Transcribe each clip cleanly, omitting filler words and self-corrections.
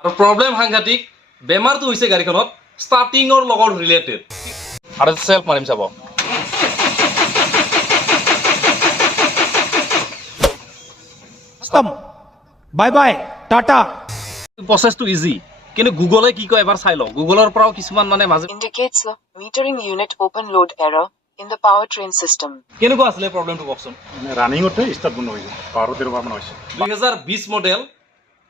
আৰু প্ৰব্লেম সাংঘাতিক বেমাৰটো হৈছে গাড়ীখনত ষ্টাৰ্টিঙৰ লগত ৰিলেটেড আৰু সেলফ মাৰিম চাব खत्म बाय बाय टाटा প্ৰচেছটো ইজি কিন্তু গুগলে কি কয় এবাৰ চাই লওঁ গুগলৰ পৰাও কিছুমান মানে মাজে Indicates a metering unit open load error in the powertrain system. কেনেকুৱা আছিলে প্ৰব্লেমটো কওকচোন ৰানিঙতে ষ্টাৰ্ট বন্ধ হৈছে পাৱাৰতে ৰবা মানে হৈছে 2020 মডেল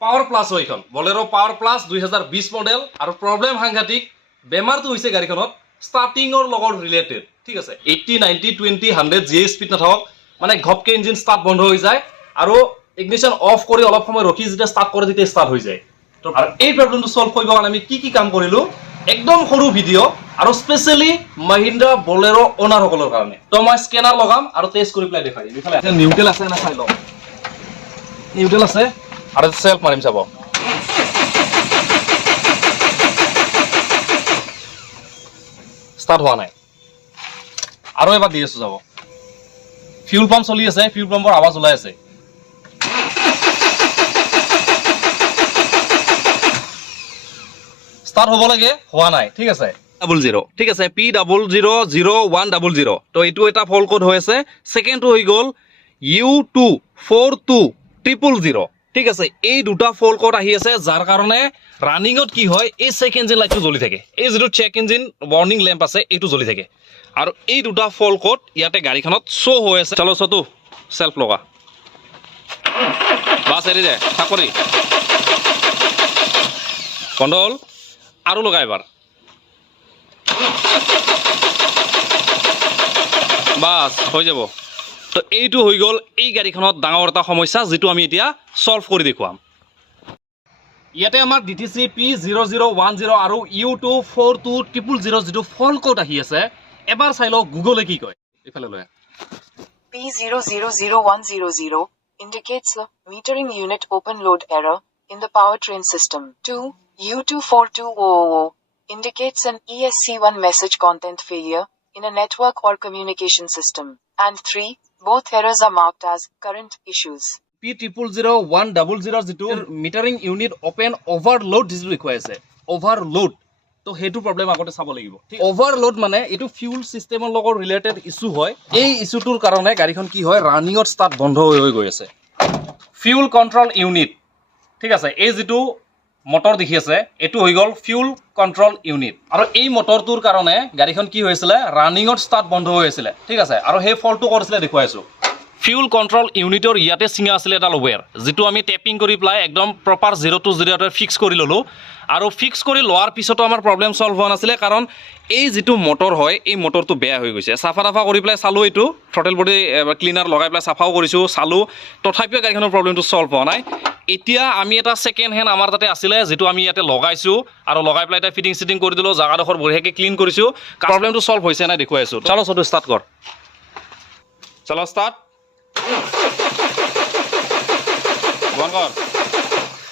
পাৱাৰ প্লাছ হয় এখন বলেৰো পাৱাৰ প্লাছ 2020 মডেল আৰু প্ৰব্লেম সাংঘাতিক বেমাৰটো হৈছে গাড়ীখনত ষ্টাৰ্টিঙৰ লগত ৰিলেটেড ঠিক আছে 80 90 20 100 জি স্পীড নাথাকক মানে ঘপকে ইঞ্জিন ষ্টাৰ্ট বন্ধ হৈ যায় আৰু ইগনিশ্যন অফ কৰি অলপ সময় ৰখি যেতিয়া ষ্টাৰ্ট কৰে তেতিয়া ষ্টাৰ্ট হৈ যায় তো আৰু এই প্ৰব্লেমটো সলভ কৰিব কাৰণে আমি কি কাম কৰিলো একদম সৰু ভিডিঅ' আৰু স্পেচিয়েলি মহিন্দ্ৰা বলেৰো অনাৰসকলৰ কাৰণে তো মই স্কেনাৰ লগাম আৰু টেষ্ট কৰি পেলাই দেখাই দিম ইফালে নিউট্ৰেল আছে না চাই লওঁ নিউট্ৰেল আছে আৰু সেলফ মাৰিম চাব ষ্টাৰ্ট হোৱা নাই আৰু এবাৰ দি আছো যাব ফিউল পাম্প চলি আছে ফিউল পাম্পৰ আৱাজ ওলাই আছে ষ্টাৰ্ট হ'ব লাগে হোৱা নাই ঠিক আছে 00 ঠিক আছে P000100 তো এইটো এটা ফল কোড হৈ আছে সেকেন্ডটো হৈ গ'ল U242000 ঠিক আছে এই দুটা ফল কোড আহি আছে যাৰ কাৰণে ৰানিঙত কি হয় এই চেক ইঞ্জিন লাইটটো জ্বলি থাকে এই যেটো চেক ইঞ্জিন ওয়ার্নিং ল্যাম্প আছে এইটো জ্বলি থাকে আৰু এই দুটা ফল কোড ইয়াতে গাড়ীখনত শো হৈ আছে চলো চতো সেলফ লগা বাস এৰি দে থাকৰি কন্ট্ৰোল আৰু লগা এবাৰ বাস হৈ যাব তো এইটো হৈ গ'ল এই গাড়ীখনত ডাঙৰ এটা সমস্যা যেটো আমি এতিয়া সলভ কৰি দেখুৱাম ইয়াতে আমাৰ DTC P0010 আৰু U242000 যেটো ফল কোড আহি আছে এবাৰ চাই লও গুগলে কি কয় ইফালে লৈ P000100 indicates a metering unit open load error in the powertrain system. 2. U242000 indicates an ESC1 message content failure in a network or communication system. And 3. Both errors are marked as current issues. P000100 যেটো metering unit open overload যেটো লিখা আছে overload তো হেতু problem আগতে চাব লাগিব ঠিক ওভাৰলোড মানে এটো ফিউল সিস্টেমৰ লগত ৰিলেটেড ইস্যু হয় এই ইস্যুটোৰ কাৰণে গাড়ীখন কি হয় ৰানিঙত ষ্টাৰ্ট বন্ধ হৈ গৈ আছে ফিউল কন্ট্ৰোল ইউনিট ঠিক আছে এই যেটো মোটৰ দেখি আছে এটো হৈ গল ফিউল কন্ট্ৰোল ইউনিট আৰু এই মোটৰটোৰ কাৰণে গাড়ীখন কি হৈছিল ৰানিঙত ষ্টাৰ্ট বন্ধ হৈ আছিল ঠিক আছে আৰু হে ফল্টটো কৰিছিল দেখুৱাইছো ফিউল কন্ট্ৰোল ইউনিটৰ ইয়াতে সিঙা আছিল এটা ওয়্যাৰ যেটো আমি টেপিং কৰি প্লাই একদম প্ৰপাৰ 0 to 0 তে ফিক্স কৰি ললো আৰু ফিক্স কৰি লোৱাৰ পিছতো আমাৰ প্ৰবলেম সলভ হোৱা নাছিল কাৰণ এই যেটো মোটৰ হয় এই মোটৰটো বেয়া হৈ গৈছে সাফা কৰি প্লাই চালো এটো থ্ৰটল বডি ক্লিনাৰ লগাই প্লাই সাফাও কৰিছো চালো তথাপিও গাড়ীখনৰ প্ৰবলেমটো সলভ হোৱা নাই এতিয়া আমি এটা সেকেন্ড হ্যান্ড আমাৰ তাতে আছিল যেটো আমি ইয়াতে লগাইছো আৰু লগাই প্লাই এটা ফিটিং সিটিং কৰি দিলো জাগাডখৰ বঢ়িয়াকৈ ক্লিন কৰিছো প্ৰবলেমটো সলভ হৈছে নাই দেখুৱাইছো চলো চলো ষ্টাৰ্ট কৰ চলো ষ্টাৰ্ট বন্ধ কৰ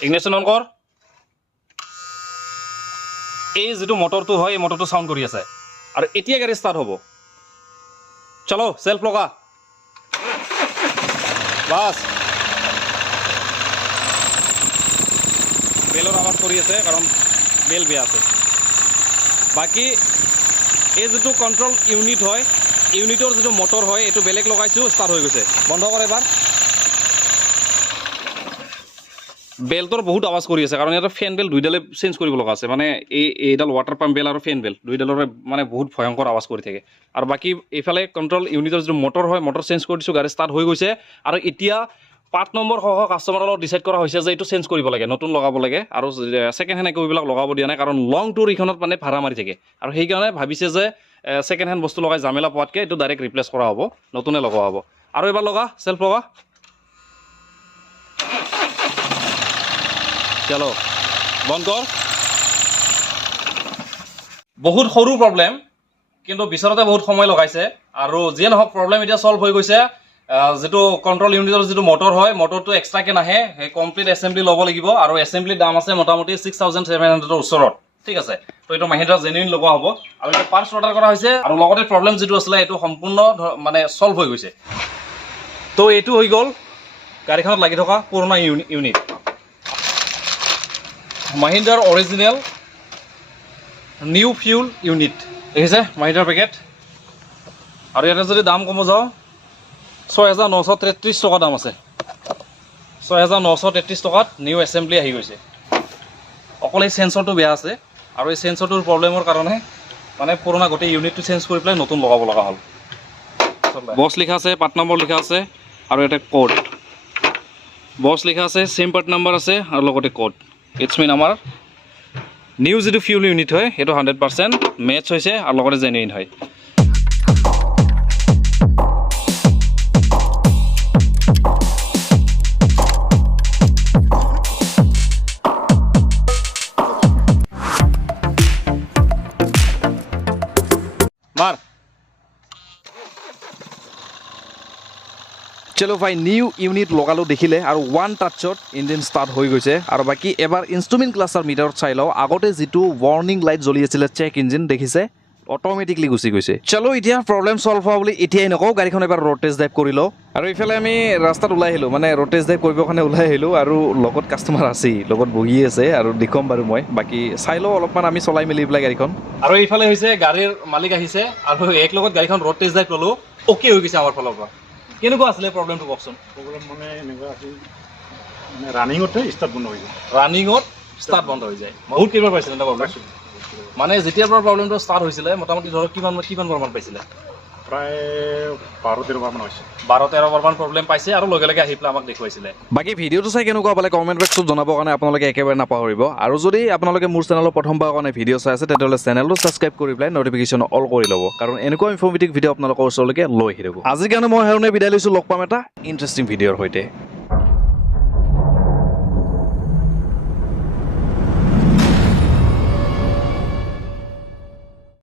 ইগনিশন অন কৰ এই যেটো মোটৰটো হয় এই মোটৰটো সাউন্ড কৰি আছে আৰু এতিয়া গাড়ী ষ্টাৰ্ট হ'ব চলো সেলফ লগা বাস বেলৰ আৱাজ কৰি আছে কাৰণ বেল বেয়া আছে বাকি এই যেটো কন্ট্ৰোল ইউনিট হয় ইউনিটৰ যেটো মোটৰ হয় এটো বেলেগ লগাইছো ষ্টাৰ্ট হৈ গৈছে বন্ধ কৰ এবাৰ বেলটোৰ বহুত আৱাজ কৰি আছে কাৰণ এটা ফেন বেল দুইডালে চেঞ্জ কৰিব লগা আছে মানে এইডাল ওয়াটাৰ পাম্প বেল আৰু ফেন বেল দুইডালৰ মানে বহুত ভয়ংকৰ আৱাজ কৰি থাকে আৰু বাকি এইফালে কন্ট্ৰোল ইউনিটৰ যেটো মোটৰ হয় মোটৰ চেঞ্জ কৰি দিছো গাড়ী ষ্টাৰ্ট হৈ গৈছে আৰু এতিয়া পাৰ্ট নম্বৰ সহ কাস্টমাৰৰ লগত ডিসাইড কৰা হৈছে যে এটো চেঞ্জ কৰিব লাগে নতুন লগাব লাগে আৰু সেকেন্ড হ্যান্ড একোবিলাক লগাব দিয়া নাই কাৰণ লং টুৰ ইখনত মানে ভাড়া মাৰি থাকে আৰু সেই কাৰণে ভাবিছে যে সেকেন্ড হ্যান্ড বস্তু লগাই জামেলা পোৱাতকে এটো ডাইৰেক্ট ৰিপ্লেস কৰা হ'ব নতুনে লগোৱা হ'ব আৰু এবাৰ লগা সেলফ লগা চলো বন্ধ কৰ বহুত সৰু প্ৰবলেম কিন্তু বিচাৰতে বহুত সময় লগাইছে আৰু যে নহক প্ৰবলেম এতিয়া সলভ হৈ গৈছে যেটো কন্ট্ৰোল ইউনিটৰ যেটো মোটৰ হয় মোটৰটো এক্সট্ৰাকে নাহে হে কমপ্লিট এসেম্বলি ল'ব লাগিব আৰু এসেম্বলিৰ দাম আছে মোটামুটি 6700 ৰ ওচৰত ঠিক আছে তো এটো মহিন্দ্ৰা জেনুইন লগোৱা হ'ব আৰু এটা পাৰ্টস অৰ্ডাৰ কৰা হৈছে আৰু লগতে প্ৰবলেম যেটো আছিল এটো সম্পূৰ্ণ মানে সলভ হৈ গৈছে তো এটো হৈ গ'ল গাড়ীখনত লাগি থকা পুৰণা ইউনিট মাহিন্দ্ৰাৰ অৰিজিনেল নিউ ফিউল ইউনিট দেখিছে মাহিন্দ্ৰাৰ পেকেট আৰু ইয়াতে যদি দাম কম যাওঁ 6,933 টকা দাম আছে 6,933 টকাত নিউ এছেম্বলি আহি গৈছে অকল এই চেঞ্চৰটো বেয়া আছে আৰু এই চেঞ্চৰটোৰ প্ৰব্লেমৰ কাৰণে মানে পুৰণা গোটেই ইউনিটটো চেঞ্জ কৰি পেলাই নতুন লগাব লগা হ'ল বছ লিখা আছে পাৰ্ট নম্বৰ লিখা আছে আৰু এটা কোড বছ লিখা আছে চেম পাৰ্ট নম্বৰ আছে আৰু লগতে কোড ইটছ মিন আমাৰ নিউ যিটো ফিউল ইউনিট হয় সেইটো 100% মেটচ হৈছে আৰু লগতে জেনুইন হয় মাৰ চলো ভাই নিউ ইউনিট লগালো দেখিলে আৰু ওৱান টাচত ইঞ্জিন ষ্টাৰ্ট হৈ গৈছে আৰু বাকী এবাৰ ইনষ্ট্ৰুমেণ্ট ক্লাছৰ মিটাৰত চাই লওঁ আগতে যিটো ৱাৰ্ণিং লাইট জ্বলি আছিলে চেক ইঞ্জিন দেখিছে অট'মেটিকলি গুচি গৈছে চলো এতিয়া প্ৰব্লেম চল্ভ হোৱা বুলি এতিয়াই নকওঁ গাড়ীখন এবাৰ ৰোড টেষ্ট ড্ৰাইভ কৰি লওঁ আৰু ইফালে আমি ৰাস্তাত ওলাই আহিলোঁ মানে ৰোড টেষ্ট ড্ৰাইভ কৰিবৰ কাৰণে ওলাই আহিলোঁ আৰু লগত কাষ্টমাৰ আছেই লগত বহি আছে আৰু দেখুৱাম বাৰু মই বাকী চাই লওঁ অলপমান আমি চলাই মেলি পেলাই গাড়ীখন আৰু এইফালে হৈছে গাড়ীৰ মালিক আহিছে আৰু এক লগত গাড়ীখন ৰোড টেষ্ট ড্ৰাইভ ল'লোঁ অ'কে হৈ গৈছে আমাৰ ফালৰ পৰা কেনেকুৱা আছিলে প্ৰব্লেমটো কওকচোন প্ৰব্লেম মানে এনেকুৱা আছিল মানে ৰানিঙতে ষ্টাৰ্ট বন্ধ হৈ যায় ৰানিঙত ষ্টাৰ্ট বন্ধ হৈ যায় বহুত কেইবাৰ পাইছিলে এটা প্ৰব্লেম মানে যেতিয়াৰ পৰা প্ৰব্লেমটো ষ্টাৰ্ট হৈছিলে মোটামুটি ধৰক কিমান বাৰমান পাইছিলে প্ৰায় 12-13 বাৰমান হৈছে 12-13 বাৰমান প্ৰব্লেম পাইছে আৰু লগে লগে আহি পেলাই আমাক দেখুৱাইছিলে বাকী ভিডিঅ'টো চাই কেনেকুৱা পালে কমেণ্ট বক্সত জনাবৰ কাৰণে আপোনালোকে একেবাৰে নাপাহৰিব আৰু যদি আপোনালোকে মোৰ চেনেলৰ প্ৰথমবাৰৰ কাৰণে ভিডিঅ' চাই আছে তেতিয়াহ'লে চেনেলটো ছাবস্ক্ৰাইব কৰি পেলাই নটিফিকেশ্যন অল কৰি ল'ব কাৰণ এনেকুৱা ইনফৰ্মেটিভ ভিডিঅ' আপোনালোকৰ ওচৰলৈকে লৈ আহি থাকিব আজিৰ কাৰণে মই হেৰুণে বিদায় লৈছোঁ লগ পাম এটা ইণ্টাৰেষ্টিং ভিডিঅ'ৰ সৈতে